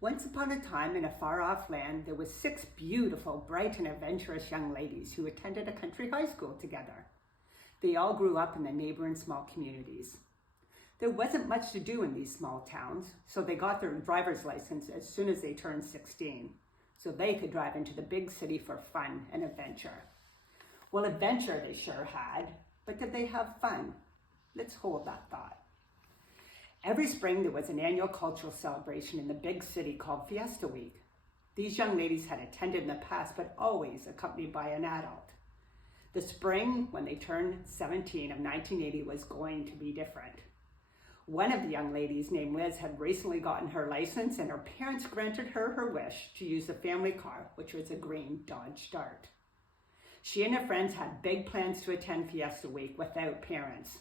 Once upon a time in a far-off land, there were 6 beautiful, bright, and adventurous young ladies who attended a country high school together. They all grew up in the neighboring small communities. There wasn't much to do in these small towns, so they got their driver's license as soon as they turned 16, so they could drive into the big city for fun and adventure. Well, adventure they sure had, but did they have fun? Let's hold that thought. Every spring there was an annual cultural celebration in the big city called Fiesta Week. These young ladies had attended in the past, but always accompanied by an adult. The spring, when they turned 17 of 1980, was going to be different. One of the young ladies, named Liz, had recently gotten her license, and her parents granted her her wish to use the family car, which was a green Dodge Dart. She and her friends had big plans to attend Fiesta Week without parents.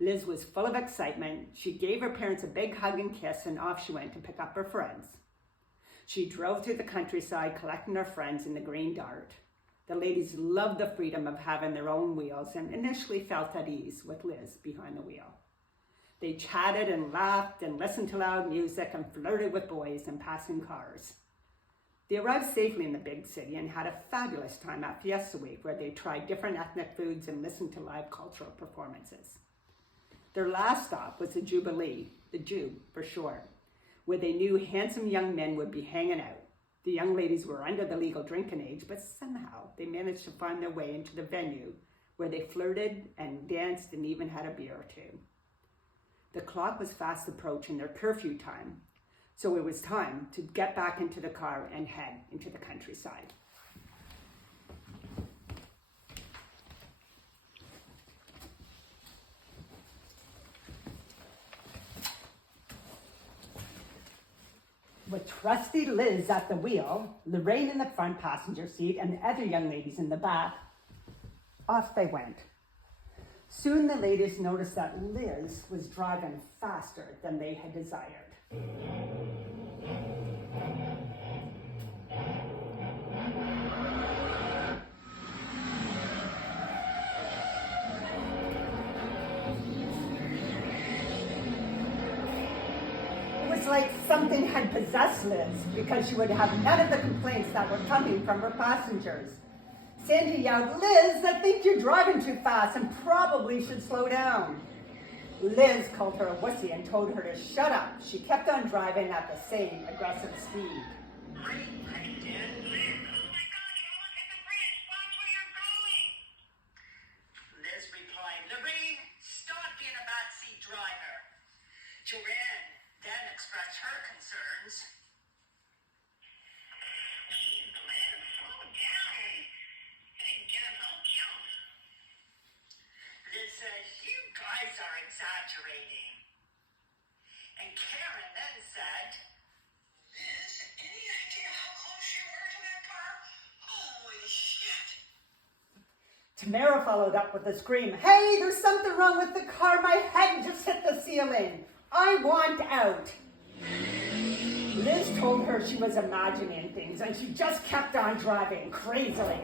Liz was full of excitement. She gave her parents a big hug and kiss, and off she went to pick up her friends. She drove through the countryside, collecting her friends in the green Dart. The ladies loved the freedom of having their own wheels and initially felt at ease with Liz behind the wheel. They chatted and laughed and listened to loud music and flirted with boys in passing cars. They arrived safely in the big city and had a fabulous time at Fiesta Week, where they tried different ethnic foods and listened to live cultural performances. Their last stop was the Jubilee, the Jube for short, where they knew handsome young men would be hanging out. The young ladies were under the legal drinking age, but somehow they managed to find their way into the venue, where they flirted and danced and even had a beer or two. The clock was fast approaching their curfew time, so it was time to get back into the car and head into the countryside. With trusty Liz at the wheel, Lorraine in the front passenger seat, and the other young ladies in the back, off they went. Soon the ladies noticed that Liz was driving faster than they had desired. It was like something had possessed Liz, because she would have none of the complaints that were coming from her passengers. Sandy yelled, "Liz, I think you're driving too fast and probably should slow down." Liz called her a wussy and told her to shut up. She kept on driving at the same aggressive speed. Liz replied, "Lorraine, stop being a backseat driver." Joanne then expressed her concerns. Liz said, "You guys are exaggerating." And Karen then said, "Liz, any idea how close you were to that car? Holy shit." Tamara followed up with a scream, "Hey, there's something wrong with the car. My head just hit the ceiling. I want out." Liz told her she was imagining things, and she just kept on driving crazily.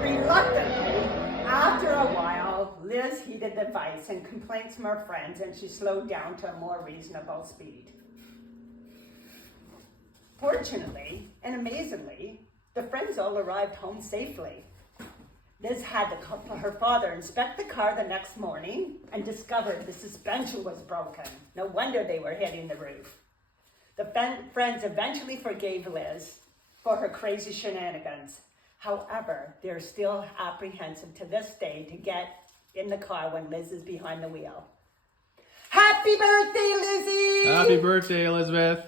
Reluctantly, after a while, Liz heeded the advice and complaints from her friends, and she slowed down to a more reasonable speed. Fortunately and amazingly, the friends all arrived home safely. Liz had her father inspect the car the next morning and discovered the suspension was broken. No wonder they were hitting the roof. The friends eventually forgave Liz for her crazy shenanigans. However, they're still apprehensive to this day to get in the car when Liz is behind the wheel. Happy birthday, Lizzie! Happy birthday, Elizabeth!